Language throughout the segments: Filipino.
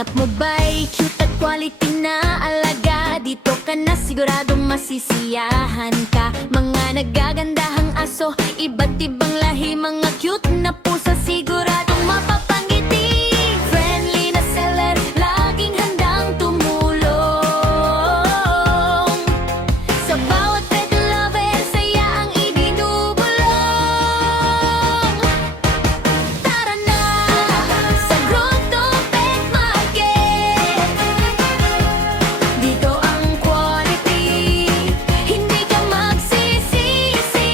Hanap mo ba'y cute at quality na alaga? Dito ka na siguradong masisiyahan ka. Mga nagagandahang aso, iba't ibang lahi, mga cute na pusa, siguradong mapapangiti. Friendly na seller, laging handang tumulong. Sa bawat pet lover, saya ang ibinubulong. Tara na sa Grotto Pet Market. Dito ang quality, hindi ka magsisisi.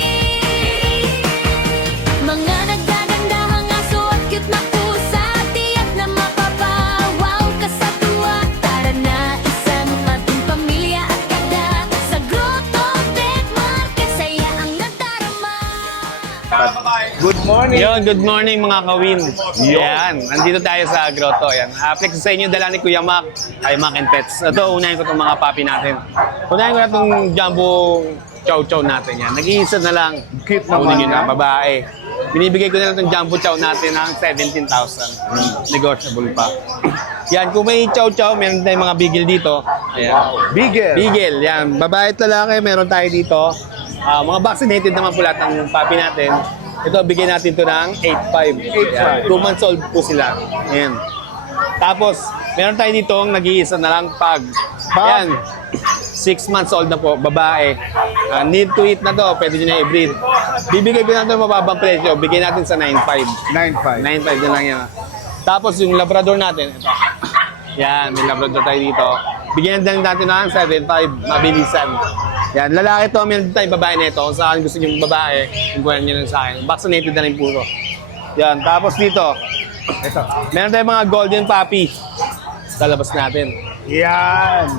Mga nagagandahang aso at cute na pusa, tiyak na mapapawaw ka sa tuwa. Tara na, isama ating pamilya at kada. Sa Grotto Pet Market, saya ang nadarama. Good morning. Yo, good morning mga kawin. Yan, nandito tayo sa grotto. Yan. Flex sa inyo, dala ni Kuya Mac, ay Mac and Pets. Ito, unahin ko itong mga puppy natin. Unahin ko na itong jumbo chow-chow natin. Yan. Nag-iisa na lang. Cute naman Kunin nyo na, yan. babae. Binibigay ko na lang itong jumbo chow natin ng 17,000. Negotiable pa. Yan, kung may chow-chow, meron tayong mga bigel dito. Ayan. Bigel. Bigel, yan. Babae at lalaki, meron tayo dito. Mga vaccinated naman po lahat ng puppy natin. Ito, bigyan natin ito ng 8.5. 2 months old po sila. Ayan. Tapos, meron tayo dito nag-iisa na lang pag. Ayan. 6 months old na po, babae. Need to eat na to, pwede nyo na i-breed. Bibigay ko na ito mababang presyo. Bigyan natin sa 9.5. 9.5. 9.5 na lang yan. Tapos yung Labrador natin, ito. Yan, may Labrador tayo dito. Bigyan din natin ng 7.5, mabilisan. Yan, lalaki to, meron tayong babae na ito. Kung saan gusto nyo babae, kukuha nyo lang sa akin. Vaccinated na rin puro. Yan, tapos dito, ito. Meron tayong mga golden puppy. Lalabas natin. Yan.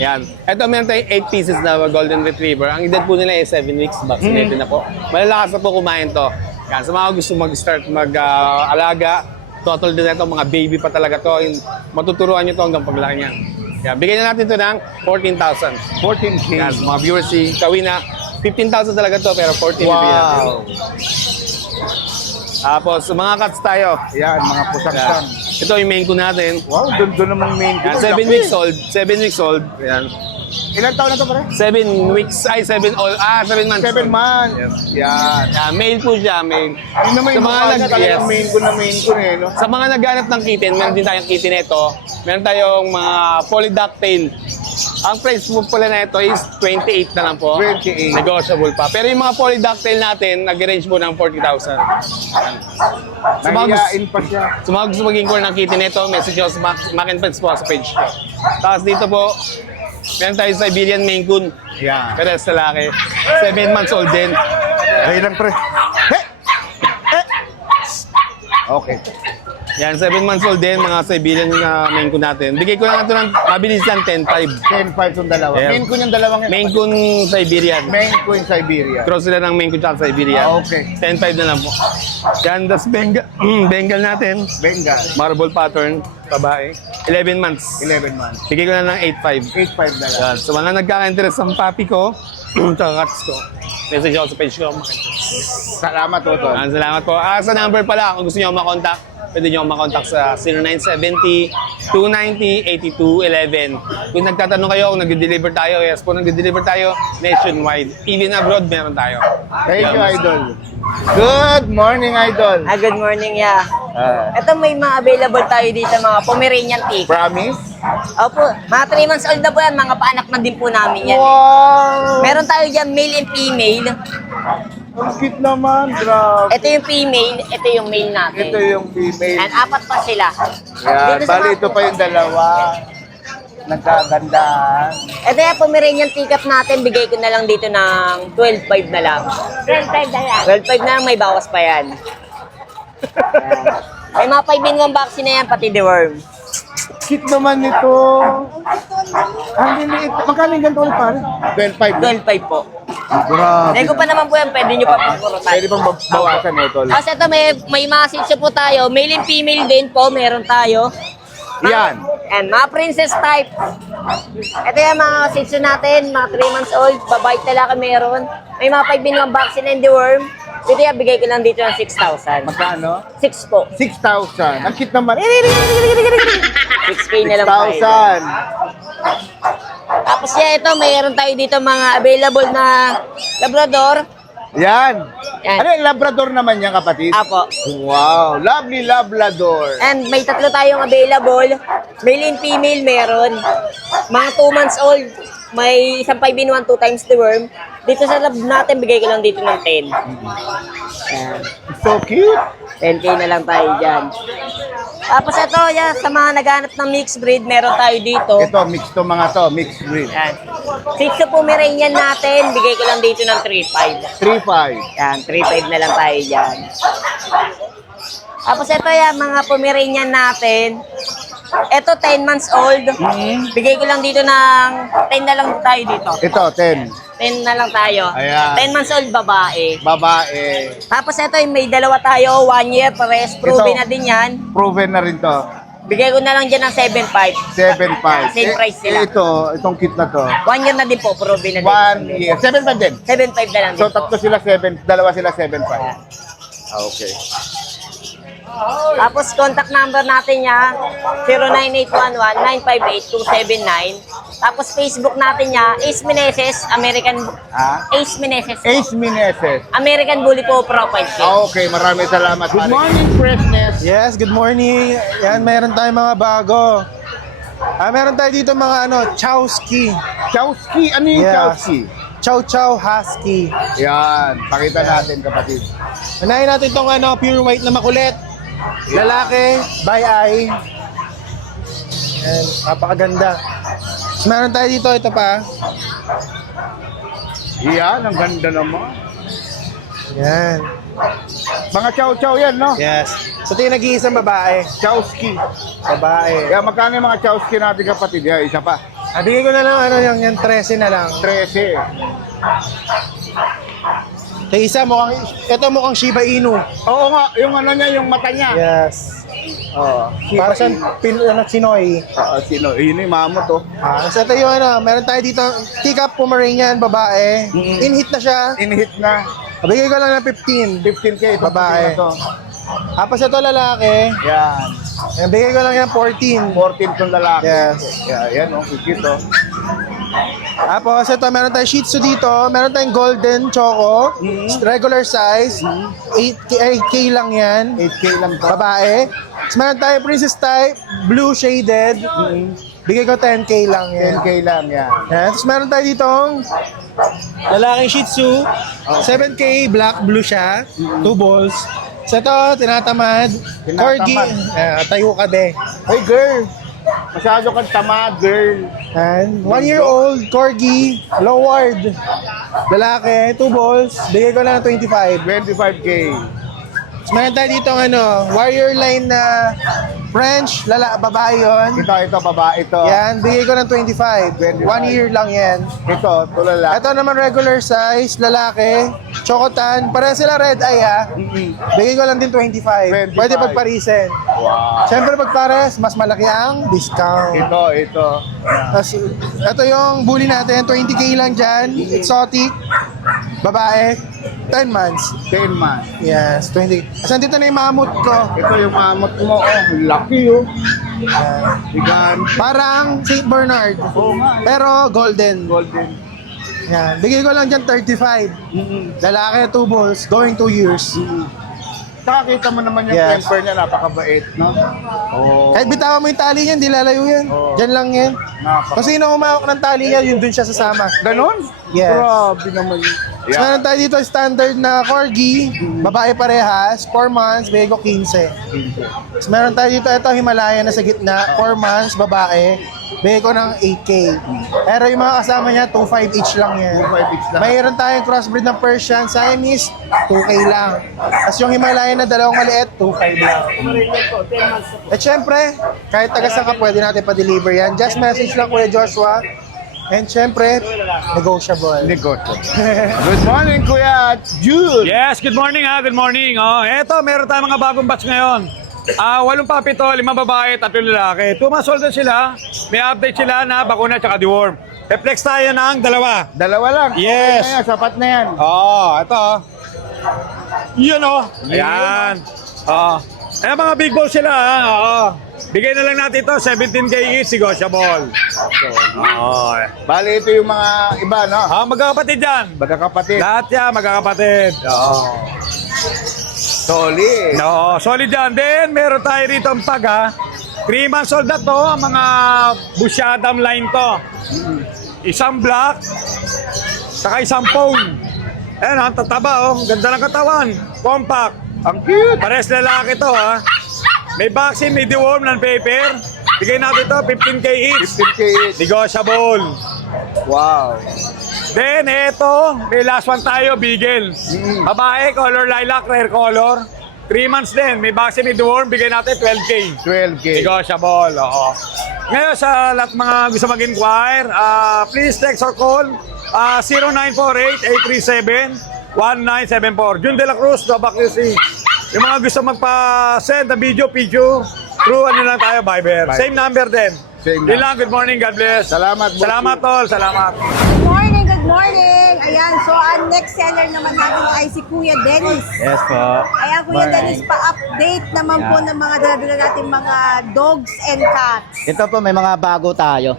Yan. Ito, meron tayong 8 pieces na golden retriever. Ang edad po nila ay 7 weeks. Vaccinated na po. Malalakas na po kumain to. Yan, sa mga gusto mag-start mag-alaga, total din na ito, mga baby pa talaga to. Matuturuan nyo to hanggang paglaki niya. Yan, bigyan na natin ito ng 14,000. 14K. Yan, sa mga viewers, si Kawina, 15,000 talaga to, pero 14 bigyan natin. Wow. Tapos, sa mga cats tayo. Yan, mga pusaksan. Ito yung main ko natin. Wow, doon naman main. Yan, 7 weeks old. 7 weeks old. Yan. Ilan taon na to pare? 7 weeks, 7 months. 7 months. Yan. Yeah, male po siya, male. Yung naman yung mukha niya talagang main ko na eh, no? Sa mga naghanap ng kitten, meron din tayong kitten ito. Meron tayong mga polydactyl. Ang price po pala na ito is 28 na lang po. 28. Negotiable pa. Pero yung mga polydactyl natin, nag-range po ng 40,000. Sa mga Nahiyain pa siya. Sa mga gusto mag-inquire ng kitten ito, message nyo sa Mac and Pets po sa page ko. Tapos dito po, meron tayong Siberian Maine Coon. Yan. Pero sa lalaki, 7 months old din. Dahil lang pre. Hey! Hey! Okay. Yan, 7 months old din, mga Siberian na Maine Coon natin. Bigay ko lang ito ng mabilis lang, 10.5. 10.5 yung dalawa. Yeah. Main ko yung dalawang yan. Maine Coon Siberian. Main ko yung Siberia. Cross sila ng Maine Coon at Siberian. Okay. 10.5 na lang po. Yan, das Bengal, Bengal natin. Bengal. Marble pattern, babae. 11 months. 11 months. Bigay ko na ng 8.5. 8.5 na lang. Yan, sa mga nagkaka-interest sa papi ko, tsaka cats ko, message ako sa page ko. Salamat, Totol. Salamat po. Sa number pala, kung gusto nyo makontak, pwede nyo makontak sa 0970-290-8211. Kung nagtatanong kayo kung nag-deliver tayo, yes po, nag-deliver tayo nationwide. Even abroad, meron tayo. Thank you, Yan. Idol. Good morning, Idol. Good morning, ya. Ito may mga available tayo dito, mga Pomeranian Tick. Promise? Opo, mga 3 months old na po yan, mga paanak na din po namin yan. Wow! Meron tayo dyan male and female. Ang cute naman. Grabe. Ito yung female, ito yung male natin. Ito yung female. And 4 pa sila. Yan. Dito sa Bali, mga- ito pa yung dalawa. Nagkagandaan. Ito yung Pomeranian Tick natin, bigay ko na lang dito ng 12.5 na lang. 12.5 na lang. 12.5 na lang, may bawas pa yan. Ayan. May mga 5-in-1 vaccine na yan, pati deworm. Cute naman ito. Ang liliit. Magkano yung ganito ulit, pare? 12.5. 12.5 po. Grabe. Nego pa naman po yan, pwede nyo pa pagkurutan. Pwede pang bawasan ito. Tapos ito may mga sitio po tayo, male and female din po, meron tayo. Yan. And mga princess type. Ito yung mga sitio natin, mga 3 months old, babae talaga meron. May mga 5-in-1 vaccine and deworm. Dito yung bigay ko lang dito ng 6,000. Magkano? 6 po. 6,000. Ang cute naman. 6K na lang tayo. 6,000. Tapos ito, mayroon tayo dito mga available na Labrador. Yan. Yan. Ano yung Labrador naman yan, kapatid? Apo. Wow, lovely Labrador. And may tatlo tayong available. Male and female meron. Mga 2 months old. May isang 5-in-1, 2 times the worm. Dito sa lab natin, bigay ko lang dito ng 10. Yan. So cute. 10K na lang tayo dyan. Tapos ito, yan, sa mga naghanap ng mixed breed, meron tayo dito. Ito, mixed to mga to, mixed breed. Yan. 6 Pomeranian natin, bigay ko lang dito ng 3.5. 3,500. Yan, 3.5 na lang tayo dyan. Tapos ito yan, mga Pomeranian natin. Ito, 10 months old. Bigay ko lang dito ng 10 na lang tayo dito. Ito, 10. 10 na lang tayo. Ayan. 10 months old, babae. Babae. Tapos ito, may dalawa tayo, 1 year, pares. Proven Ito. na din yan. Proven na rin to. Bigay ko na lang dyan ng 7.5. 7,500. Same price sila. Itong kit na to. 1 year na din po, proven na din. 1 year. 7,500 din. 7.5 na lang din. So, tatlo sila 7, dalawa sila 7,500. Okay. Tapos contact number natin niya 09811-958-279. Tapos Facebook natin niya Ace Meneses American Ah? Ace Meneses po. Ace Mineses. American Bully po profile check. Okay, maraming salamat. Good morning, Freshness. Yes, good morning. Yan, mayroon tayong mga bago. Meron tayo dito mga Chowski. Chowski. Ano yung Yes. Chowski? Chow Chow Husky. Yan. Pakita natin, kapatid. Unahin natin itong pure white na makulit. Lalaki, by eye. Yan, napakaganda. Tapos meron tayo dito, ito pa. Yan, ang ganda naman. Yan. Mga chow-chow yan, no? Yes. So ito yung nag-iisang babae. Chowski. Babae. Yan, magkano yung mga Chowski natin, kapatid? Yan, isa pa. Bigay ko na lang yung 13 na lang. 13. Yung isa ito mukhang Shiba Inu. Oo nga, yung ano niya, yung mata niya. Yes. Oo. Para siyang Chinoy. Sino? Yun yung mamot, oh. So ito yung meron tayo dito, teacup Pomeranian, babae. In-hit na siya. In-hit na. Bigay ko lang ng 15. 15K. itong Babae. puti na to. Tapos ito lalaki, Yan. bigay ko lang yan 14. 14 tong lalaki. Yes. Yan, oh. Kikit, oh. Tapos ito, meron tayong Shih Tzu dito, meron tayong Golden Choco, regular size, 8K lang yan, 8K lang to. babae. Tapos meron tayong Princess Type, blue shaded, bigay ko 10K lang yan. 10K lang, yan. Yan. Tapos meron tayo ditong lalaking Shih Tzu, 7K, black, blue siya, 2 balls. So ito, tinatamad, Corgi, tayo ka be. Hey, girl. Masyado kang tamad, girl. And 1-year-old Corgi, low ward, lalaki, 2 balls, bigay ko lang ng 25. 25K. Tapos meron tayo dito warrior line na French, babae yun. Ito, babae ito. Yan, bigay ko ng 25. 1 year lang yan. Ito, tulala. Ito naman regular size, lalaki, chocotan. Pareha sila red eye ha. Bigay ko lang din 25. 25. Pwede pagparisen. Wow. Siyempre pag pares, mas malaki ang discount. Ito. Tapos ito yung bully natin, 20K lang dyan. Exotic, babae, 10 months. 10 man. Yes, 20. Asan dito na yung mamut ko? Ito yung mamot mo, oh. Laki, oh. Yan. Bigan. Parang St. Bernard, Oo nga, pero golden. golden. Yan. Bigay ko lang dyan 35. Lalaki, 2 balls, going 2 years. Saka kita mo naman yung Yes. temper niya, napakabait, no? Oo. Kahit bitawan mo yung tali niyan, di lalayo yan. Oo. Dyan lang yan. Kung sino humawak ng tali niya, yun dun siya sasama. Ganon? Yes. Grabe naman. So, meron tayo dito standard na Corgi, babae parehas, 4 months, bigay ko 15. So, meron tayo dito, ito Himalaya na sa gitna, 4 months, babae, bigay ko ng 8K. Pero yung mga kasama niya, 2.5 each lang yan. 2.5 each lang. Mayroon tayong crossbreed ng Persian, Siamese, 2K lang. Tapos yung Himalaya na dalawang maliit, 2.5 lang. At syempre, kahit taga saan ka, pwede natin pa-deliver yan. Just message lang Kuya Joshua. And syempre, negotiable. Negosyo. Good morning, Kuya Jude. Yes, good morning ha, good morning. Oh, eto, meron tayong mga bagong batch ngayon. 8 papito, 5 babae, 3 lalaki. 2 months old na sila. May update sila na bakuna at deworm. Reflex tayo ng 2. Dalawa lang. Yes. Okay na yan, sapat na yan. Ito. Yun oh. Ayan. Ayan mga big balls sila ha. Bigay na lang natin ito, 17K each, negotiable. Oo. Bali, ito yung mga iba, no? Magkakapatid yan. Magkakapatid. Lahat yan, magkakapatid. Oo. Solid. No, solid yan. Then, meron tayo rito ang pag, ha. 3 months old na to, ang mga busyadam line to. Isang black, saka isang phone. Ayan, ang tataba, oh. Ganda ng katawan. Compact. Ang cute. Pares lalaki to, ha. May vaccine, may deworm, non-paper. Bigay natin to, 15K each. 15K each. Negotiable. Wow. Then, eto, may last one tayo, Beagle. Babae, color lilac, rare color. 3 months din, may vaccine, may deworm, bigay natin 12K. 12K. Negotiable, oo. Ngayon, sa lahat mga gusto mag-inquire, please text or call 0948-837-1974. Jun De La Cruz, Dobac QC. Yung mga gusto magpa-send na video, picture, through ano lang tayo, Viber. Same number din. Same Yun number. lang, good morning, God bless. Salamat, boss. Salamat, tol, salamat. Good morning, good morning. Ayan, so ang next seller naman natin ay si Kuya Dennis. Yes po. Ayan, Kuya Morning. Dennis, pa-update naman po ng mga dala natin mga dogs and cats. Ito po, may mga bago tayo.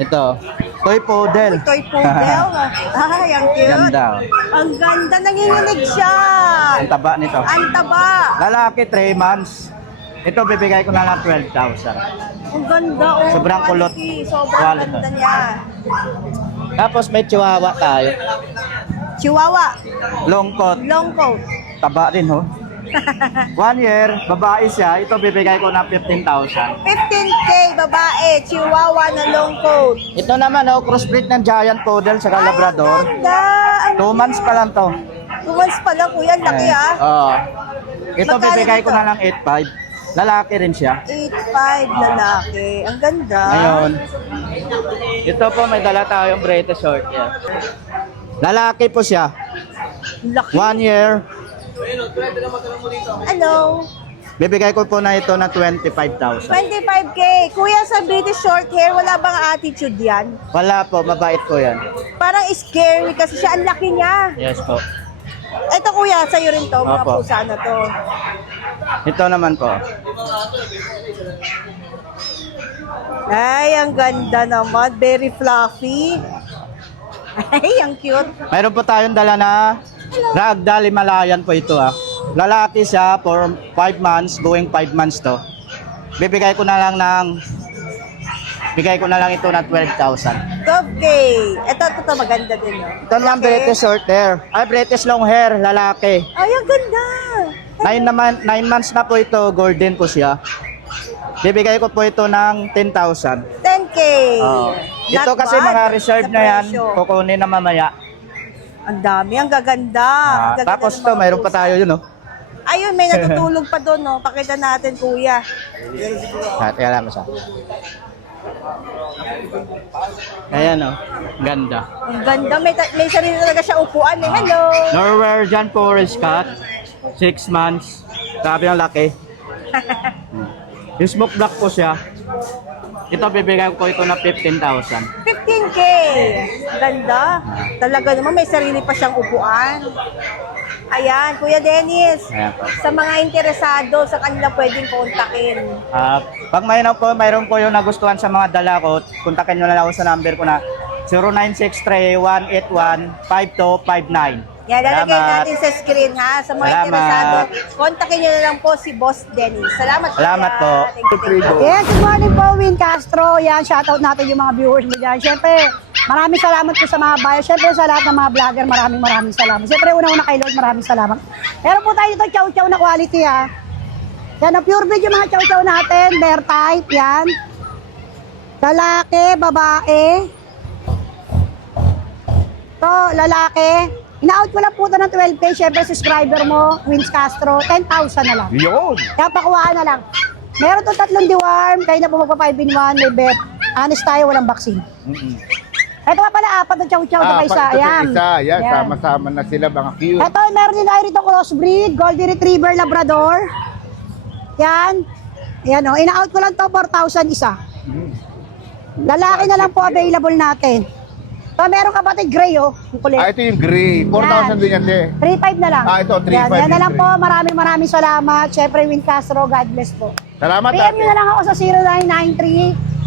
Ito, toy poodle. Toy poodle. Ay, ang cute. Ganda. Ang ganda, nanginginig siya. Ang taba nito. Ang taba. Lalaki, 3 months. Ito, bibigay ko na lang 12,000. Ang ganda. Oh, Sobrang kulot. quality. Sobrang Quality. ganda niya. Tapos may chihuahua tayo. Chihuahua. Long coat. Long coat. Taba rin, ho. 1 year, babae siya. Ito, bibigay ko na 15,000. 15K, babae. Chihuahua na long coat. Ito naman, ho, crossbreed ng giant poodle sa Ay, Labrador. ang ganda. 2 months pa lang to. 2 months pa lang, kuya. Ang laki, ah. Oo. Ito, Magkano bibigay ko dito? na lang 8,500. Lalaki rin siya. 8'5", lalaki. Ang ganda. Ngayon, ito po may dala tayong British short hair. Lalaki po siya. Laki. 1 year. Ano? Bibigay ko po na ito na 25,000. 25K. Kuya, sa British short hair, wala bang attitude yan? Wala po, mabait po yan. Parang scary kasi siya. Ang laki niya. Yes po. Ito, kuya, sa'yo rin to. Mga Opo. pusa na to. Ito naman po. Ay, ang ganda naman. Very fluffy. Ay, ang cute. Mayroon po tayong dala na Ragdoll Himalayan po ito ah. Lalaki siya for 5 months, going 5 months to. Bibigay ko na lang ito na 12,000. 12K. Ito, maganda din. Oh. Ito naman British short hair. Ay, British long hair, lalaki. Ay, ang ganda. 9 months na po ito, golden po siya. Bibigay ko po ito ng 10,000. 10K. Oo. Ito Not kasi bad mga reserve sa na yan, presyo. kukunin na mamaya. Ang dami, ang gaganda. Ang gaganda Tapos ng ito, mga mayroon pa pusa. tayo yun, oh. Ayun, may natutulog pa doon, no? Pakita natin, kuya. Kaya alam mo siya. Ayan, oh. Ganda. Ang ganda, may sarili talaga siya upuan, eh. Hello! Norwegian Forest Cat. 6 months. Sabi ang laki. Yung smoke black po siya. Ito, bibigay ko ito na 15,000. 15K! Ganda. Talaga naman, may sarili pa siyang upuan. Ayan, Kuya Dennis. Ayan po. Sa mga interesado, sa kanila pwedeng kontakin. Pag mayroon po yung nagustuhan sa mga dala ko, kontakin nyo na lang ako sa number ko na 0963-181-5259. Yan, lalagay Salamat. natin sa screen, ha? Sa mga Salamat. interesado, kontakin nyo na lang po si Boss Dennis. Salamat, Salamat Kuya. po. Thank you. Yes, good morning po, Win Castro. Yan, shoutout natin yung mga viewers mo dyan. Siyempre, maraming salamat po sa mga buyers. Siyempre, sa lahat ng mga vlogger, maraming salamat. Siyempre, una-una kay Lord, maraming salamat. Meron po tayo dito chow-chow na quality, ha. Yan, ang pure breed yung mga chow-chow natin. Bear type, yan. Lalaki, babae. To, lalaki. Ina-out ko lang po ito ng 12K. Siyempre, subscriber mo, Wins Castro, 10,000 na lang. Yun. Kaya pakuhaan na lang. Meron itong 3 deworm, kayo na po magpa 5-in-1, may bet. Honest tayo, walang vaccine. Ito pa pala, 4 na chow-chow na pa isa. Ayan. Isa. Yan, Ayan. sama-sama na sila, mga cute. Ito, meron din tayo rito crossbreed, Golden Retriever Labrador. Yan. Ayan o, ina-out ko lang to 4,000 isa. Lalaki na lang po available natin. So, meron kapatid gray oh, yung kulit. Ito yung gray. 4,000 din yan, te. 3,500 na lang. Ito, 3,500 Yan na lang yung po, gray. maraming salamat. Siyempre, Win Castro, God bless po. Salamat, PM nyo ate. na lang ako sa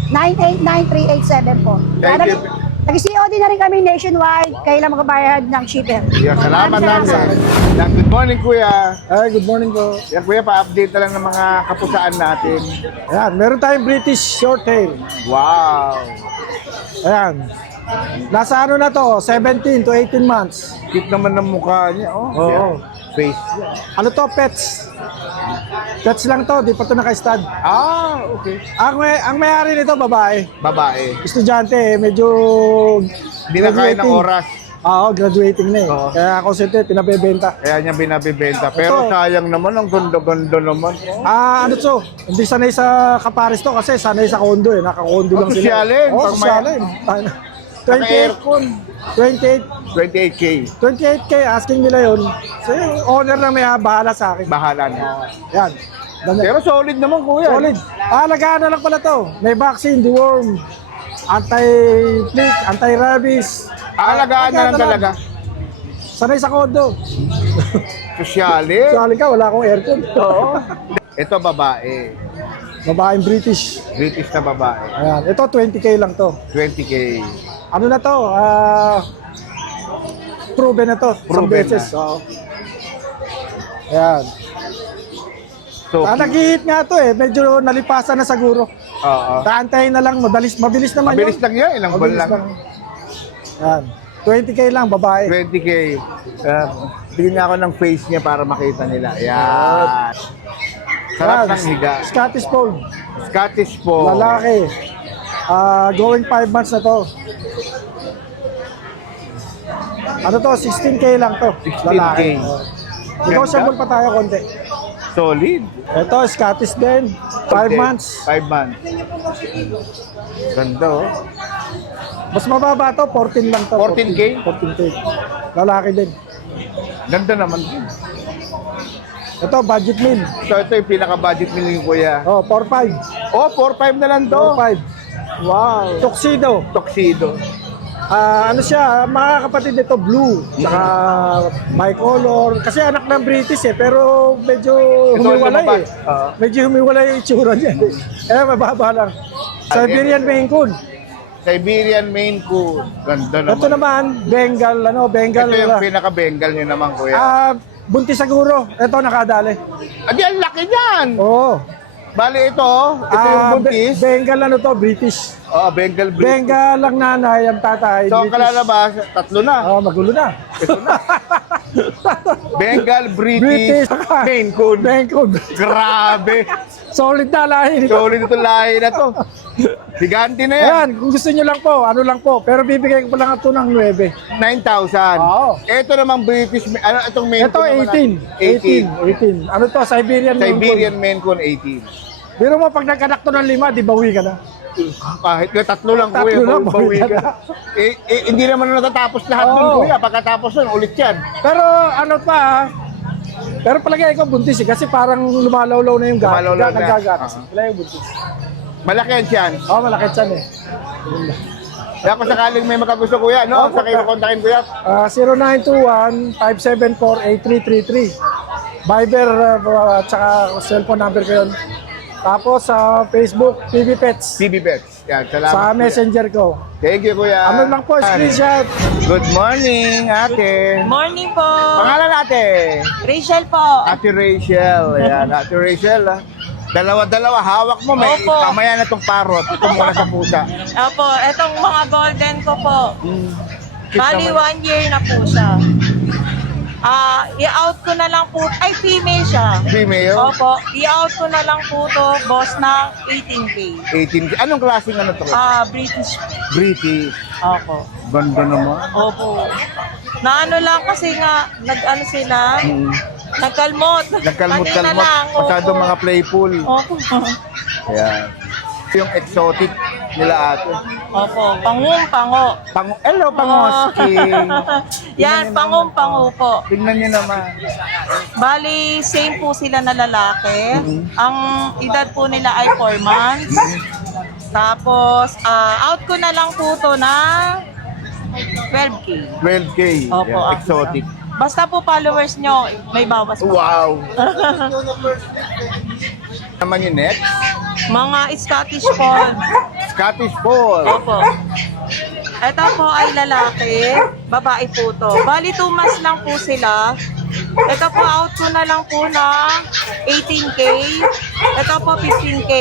0993-989-3887 po. Thank you. Nag-COD na rin kami nationwide. Kayo lang magbabayad ng shipper. Yeah, salamat, Maraming ate. Yan, good morning, kuya. Ay, good morning po. Yan, kuya, pa-update na lang ng mga kapusaan natin. Ayan, meron tayong British short hair. Wow. Ayan. Nasa ano na to, 17 to 18 months. Cute naman ng mukha niya. Oh, Oo. yan. Face. Ano to, pets? Pets lang to, di pa to naka-stud. Ah, okay. Ang may-ari nito, babae. Babae. Estudyante, medyo Hindi na kaya ng oras. Oo, graduating na eh. Oo. Kaya ako siyempre, pinabebenta. Kaya niya binabibenta. Pero Ito. sayang naman, ang ganda-ganda naman. Ano to? Hindi sanay sa kapares to kasi sanay sa kondo eh. Naka-kondo lang sila. sosyalin. Oo, Pang may- sosyalin. 28, Naka-aircon. 28, 28K. 28K, asking nila yun. So yung owner na may bahala sa akin. Bahala niya. Yan. Ganda. Pero solid naman, kuya. Solid. Alagaan na lang pala to. May vaccine, deworm, anti-flick, anti-rabies. Alagaan na lang talaga. Sanay sa kondo. Sosyalin. Sali ka, wala akong aircon. Oo. Ito, babae. Babaeng British. British na babae. Ayan. Ito, 20K lang to. 20K. Ano na to? Proven na to. Isang Proven beses. na. Oo. Ayan. So, Nag-hit nga to eh. Medyo nalipasan na siguro. oo. Taantayin na lang. Mabilis naman Mabilis yun. lang yan. Ilang buwan Mabilis lang. Ayan. 20K lang, babae. 20K. Bigyan niya ako ng face niya para makita nila. Yan. Sarap Ayan. ng higa. Scottish Fold. Scottish po. Lalaki. Going 5 months na to. Ano to? 16K lang to. 16K. Lalaki. Negotiable pa tayo konti. Solid. Ito, Scottish din. 5 months. 5 months. Ganda, oh. Mas mababa to, 14 lang to. 14K? 14K. Lalaki din. Ganda naman din. Ito, budget meal. So, ito yung pinaka-budget nila, kuya. Oh, 4-5. Oh, 4-5 na lang to. 4-5. Wow. Tuxedo. Tuxedo. Ano siya, mga kapatid nito, blue. Tsaka bicolor. Kasi anak ng British eh, pero medyo Ito, humiwalay lumabas. eh. Oo. Medyo humiwalay yung itsura niya. Mababa lang. Siberian Maine Coon. Siberian Maine Coon. Ganda naman. Ito naman, Bengal, Bengal. Ito yung pinaka-Bengal nyo naman, kuya. Buntis siguro. Ito, nakadali. Adi, ang laki niyan! Oo. Bali, ito yung buntis. Bengal British. Oh, Bengal breed. Bengal lang nanay, ang tatay. So, ang British. kalalabas, 3 na. Magulo na. Bengal, British. British, Maine Coon. Bengal. Grabe. Solid na lahi nito. Solid ito lahi na to. Giganti na yan. Ayan, kung gusto nyo lang po, ano lang po. Pero bibigay ko pa lang ito ng 9. 9,000. Oo. Ito namang British, ano itong Maine Ito, Coon naman 18. Ano to, Siberian Maine Coon. Siberian Maine Coon, 18. Biro mo, pag nagkanak to ng 5, di bawi ka na. Kahit nga 3 lang, kuya, Tatlo lang, bawi bawi ka. ka Hindi naman natatapos lahat dun, Oo. kuya. Pagkatapos nun, ulit yan. Pero ano pa, pero palagay ko buntis eh, kasi parang lumalawlaw na yung Lumalawlaw na. nagagatas. Wala yung buntis. Malaki yan siyan. Malaki siyan eh. Kaya kung sakaling may makagusto, kuya, no? Sa kayo kontakin, kuya. 0921-574-8333. Viber at saka cellphone number ko yun. Tapos sa Facebook, PB Pets. CB Pets. Yan, salamat. Sa kuya. messenger ko. Thank you, kuya. Ano lang po, screenshot. Good morning, ate. Morning po. Pangalan ate? Rachel po. Ate Rachel. Ayan, ate Rachel. Dalawa-dalawa, hawak mo. May Opo. kamaya na itong parrot. Ito muna sa pusa. Opo, etong mga golden ko po. Cute Bali, naman. 1 year na po siya. I-out ko na lang po, ay female siya. Female? Opo, i-out ko na lang po to, boss na 18K. 18. Anong klaseng ano to? British. British. Opo. Ganda naman. Opo. Na ano lang kasi nga, nag-ano sila, nagkalmot. Kanina Nagkalmot-kalmot. lang, opo. Masyadong mga playful. Opo. Ayan. Yung exotic nila ate. Opo, pango. Hello, pangosking. Yan, pango po. Tingnan niyo naman. Bali, same po sila na lalaki. Ang edad po nila ay 4 months. Tapos, out ko na lang po to na 12K. 12K. Opo, Yan, exotic. Basta po followers nyo, may bawas po. Wow. Naman yung next, Mga Scottish Fold. Scottish Fold. Opo. Ito po ay lalaki, babae po to. Bali 2 months lang po sila. Ito po out ko na lang po ng 18K. Ito po 15K.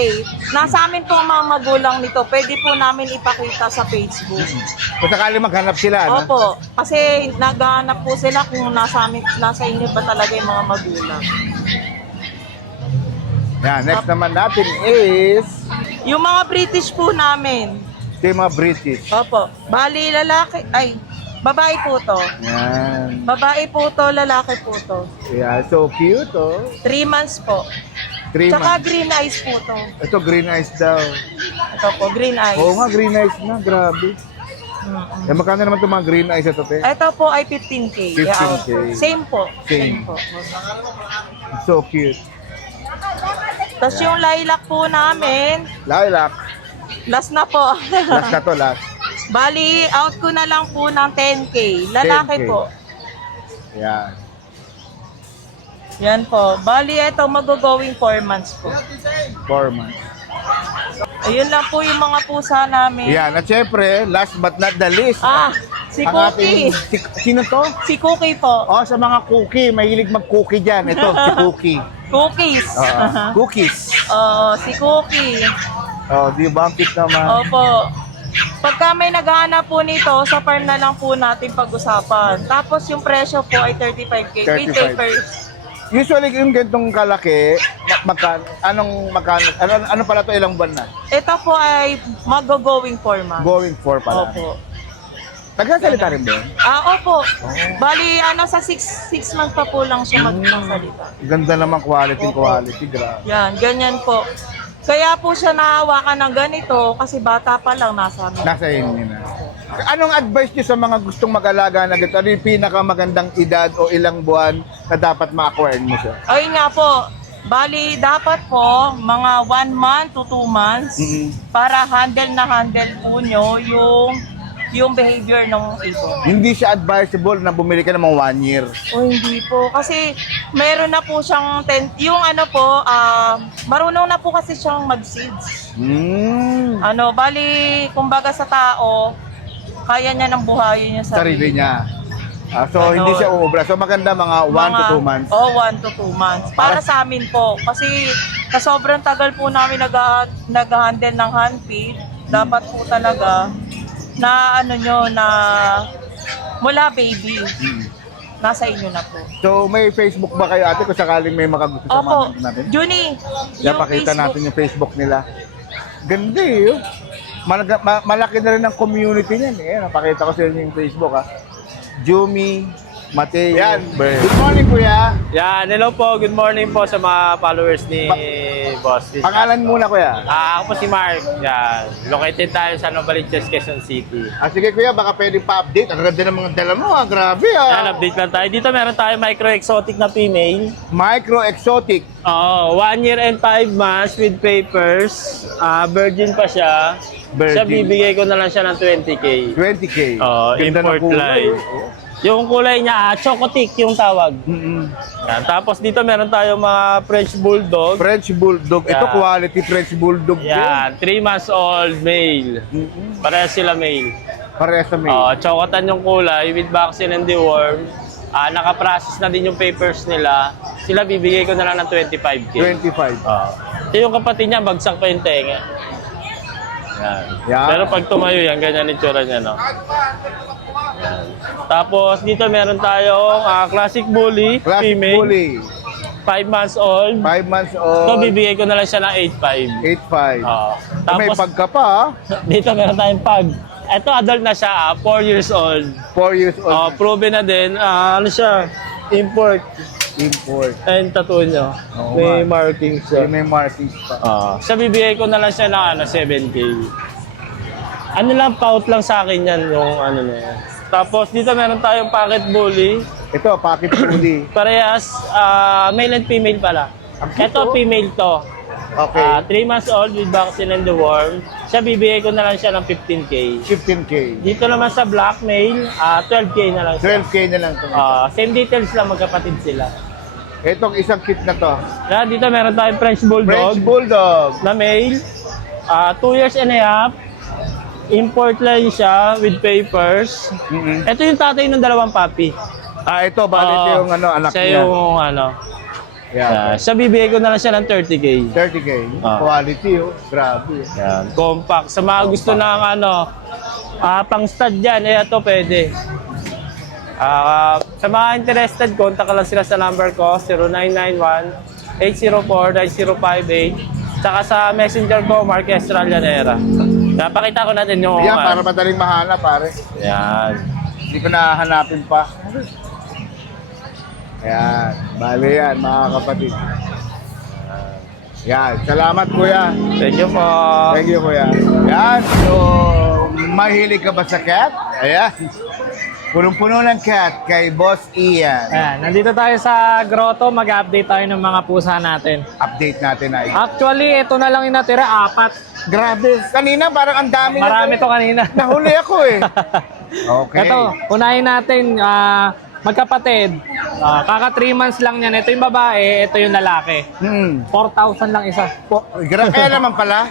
Nasa amin po ang mga magulang nito. Pwede po namin ipakita sa Facebook. Kung sakali maghanap sila, no? Opo. Kasi naghahanap po sila kung nasa inyo ba talaga yung mga magulang. Yan, next naman natin is Yung mga British po namin. ito yung mga British. Opo. Bali lalaki. Ay, babae po to. Yan. Babae po to, lalaki po to. Yeah, so cute, oh. 3 months po. 3 Tsaka months. green eyes po to. Ito, green eyes daw. Ito po, green eyes. Oo nga, green eyes na. Grabe. Mm-mm. Eh, magkano naman itong mga green eyes ito, te? Ito po ay 15K. 15K. Same po. Same. po. So cute. Tapos yung lilac po namin, Lilac. last na po. Last na to, last. Bali, out ko na lang po ng 10K. Lalaki 10K. po. Yan. Yan po. Bali, ito mag-going 4 months po. 4 months. Ayun lang po yung mga pusa namin. Yan. At syempre, last but not the least. Ah, si ang Cookie. Sino to? Si Cookie po. Oh, sa mga cookie. Mahilig mag-cookie dyan. Ito, si Cookie. Cookies. Cookies. Oo, si Cookie. Oh, di ba? Ang cute naman. Opo. Pagka may naghahanap po nito, sa farm na lang po natin pag-usapan. Tapos yung presyo po ay 35K. With 35. papers. Usually, yung ganitong kalaki, ano pala to, ilang buwan na? Ito po ay mag-going 4 months. Going for pala. Opo. Nagsasalita rin ba yun? Opo. Bali, sa 6 months pa po lang siya magsasalita. Ganda naman quality, grabe. Yan, ganyan po. Kaya po siya nahawakan ng ganito kasi bata pa lang nasa amin. Nasa inyo na. Anong advice niyo sa mga gustong mag-alaga na ganito? Ano yung pinakamagandang edad o ilang buwan na dapat ma-acquire mo siya? Ayun nga po. Bali, dapat po mga 1 month to 2 months para handle po nyo yung behavior ng ibon. Hindi siya advisable na bumili ka ng mga 1 year. O hindi po. Kasi meron na po siyang marunong na po kasi siyang mag-seeds. Bali, kumbaga sa tao, kaya niya nang buhayin yung Sarili niya. So, hindi siya uubra. So, maganda mga 1 to 2 months. 1 to 2 months. Para sa amin po. Kasi sa sobrang tagal po namin nag-handle ng hand feed, dapat po talaga na mula baby. Nasa inyo na po. So, may Facebook ba kayo ate kung sakaling may makagusto sa Opo, mga natin? Junie, Kaya pakita natin yung Facebook nila. Ganda eh. Malaki na rin ang community niyan eh. Napakita ko sa inyo yung Facebook ha. Jumi, Mateo, Bern. Good morning kuya. Yan, hello po. Good morning po sa mga followers ni Boss. Pangalan muna kuya. Ako po si Mark. Yan. Located tayo sa Novaliches, Quezon City. Sige kuya, baka pwede pa-update. Ang ganda ng mga dala mo ha. Grabe Yan, ha. update lang tayo. Dito meron tayo micro-exotic na female. Micro-exotic. 1 year and 5 months with papers. Virgin pa siya. Virgin. Siya bibigay ko na lang siya ng 20K. 20K. Ganda Import ng kulay. line. Yung kulay niya, chocotic yung tawag. Yan. Tapos dito meron tayong mga French Bulldog. French Bulldog. Ito Yeah. quality French Bulldog. Yan, 3 months old male. Parehas sila male. Parehas sa may. Chocotan yung kulay with vaccine and deworm. Nakaprocess na din yung papers nila. Sila bibigay ko na lang ng 25K. 25. Ito yung kapatid niya, bagsak pa yung tenga. Yan. Yan. Pero pag tumayo yan, ganyan yung tsura niya, no? Yan. Tapos dito meron tayong classic bully, Classic female, bully. 5 months old. 5 months Ito old. bibigay ko na lang siya ng 8.5. 8.5. May Tapos pagka pa ha. dito meron tayong pug. Ito adult na siya, 4 years old. 4 years old. Proven na din. Ano siya? Import. Import. And tattoo niya. Oo May nga. markings siya. May markings pa. Sa bibigay ko na lang siya ng 7K. Ano lang, paut lang sa akin yan yung ano na yan. Tapos dito meron tayong pocket bully. Ito, pocket bully. Parehas, male and female pala. Ito, female to. Okay. 3 months old with vaccine and the worm. Siya bibigay ko na lang siya ng 15K. 15K. Dito naman sa black male, 12K na lang siya. 12K na lang ito. Same details lang, magkapatid sila. Itong isang kit na to. Yan, dito meron tayong French Bulldog French Bulldog. na male. 2 years and a half. Import line siya with papers. Ito yung tatay ng dalawang puppy. Ito, bali ito yung anak siya niya. yung Yan. siya bibigay ko na lang siya ng 30K. 30K. Quality, oh. Grabe. Yan, compact. Sa mga gusto ng pang stud dyan, ito pwede. Sa mga interested, contact lang sila sa number ko, 0991-804-9058. Tsaka sa messenger ko, Mark Estrallanera. Napakita ko natin yung... Yan, para madaling mahanap, pare. Yan. Hindi ko nahanapin pa. Yan. Bale yan, mga kapatid. Yan. Salamat, kuya. Thank you po. Thank you, kuya. Yan. So, mahilig ka ba sa cat? Ayan. Punong-puno ng cat kay Boss Ian. Ayan, nandito tayo sa grotto, mag-update tayo ng mga pusa natin. Update natin ay. Actually, ito na lang yung natira, 4. Grabe. Kanina parang ang dami. Marami to kanina. Nahuli ako eh. Okay. Ito, unahin natin, magkapatid. Kaka 3 months lang yan. Ito yung babae, ito yung lalaki. 4,000 lang isa. Kaya naman pala.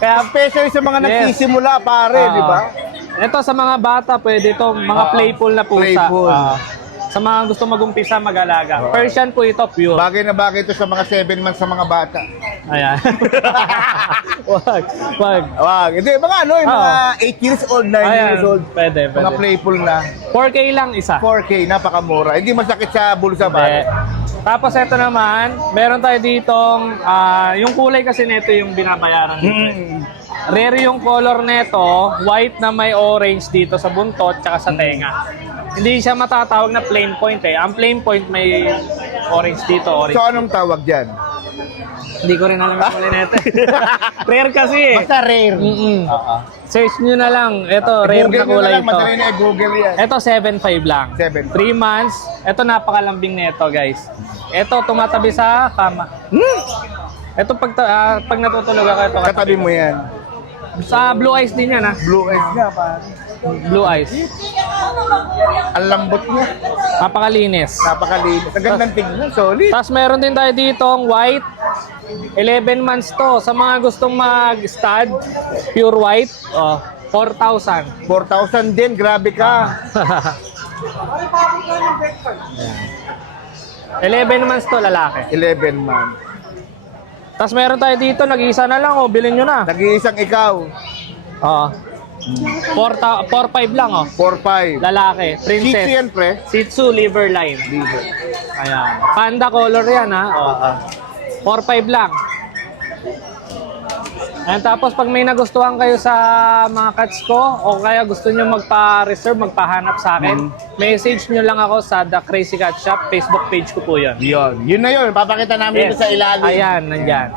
Kaya, Especially sa mga Yes. nagsisimula, pare, di ba? ito sa mga bata, pwede ito, mga playful na pusa. Playful. Sa mga gusto mag-umpisa, mag-alaga. Persian po ito, pure. Bagay na bagay ito sa mga 7 months sa mga bata. Ayan. wag. Wag. Hindi, mga yung mga 8 years old, 9 years old. Pwede. Mga playful na. 4K lang isa. 4K, napakamura. Hindi masakit sa bulsa, pare. Tapos ito naman, meron tayo ditong, yung kulay kasi nito yung binabayaran dito. Rare yung color nito, white na may orange dito sa buntot tsaka sa tenga. Hindi siya matatawag na plain point eh. Ang plain point may orange dito, orange. So, anong tawag dyan? Hindi ko rin alam yung kulay nito. Rare kasi eh. Basta rare. Search nyo na lang. Ito, rare Google na nyo kulay lang, ito. madali na i-google yan. Ito, 7.5 lang. 7.5. 3 months. Ito, napakalambing nito, guys. Ito, tumatabi sa kama. Ito, pag natutulog ako, ito Katabi mo yan. Sa blue eyes din yan, ha? Blue eyes nga, pare. Blue eyes. Ang lambot niya. Napakalinis. Napakalinis. Ang gandang tingnan. Solid. Tapos meron din tayo ditong white. 11 months to. Sa mga gustong mag-stud, pure white, 4,000. 4,000 din. Grabe ka. 11 months to, lalaki. 11 months. Tapos meron tayo dito, nag-iisa na lang, bilhin nyo na. Nag-iisang ikaw. 4,500 lang, 4,500. lalaki. Shih Tzu Princess. yan, pre. Shih Tzu, liver line. Ayan. Panda color yan, ha? 4,500 lang. Ayan, tapos pag may nagustuhan kayo sa mga cats ko o kaya gusto nyo magpa-reserve, magpahanap sa akin, message nyo lang ako sa The Crazy Cat Shop, Facebook page ko po yun. Yun na yun. Papakita namin Yes. ito sa ilalim. Ayan, nandyan.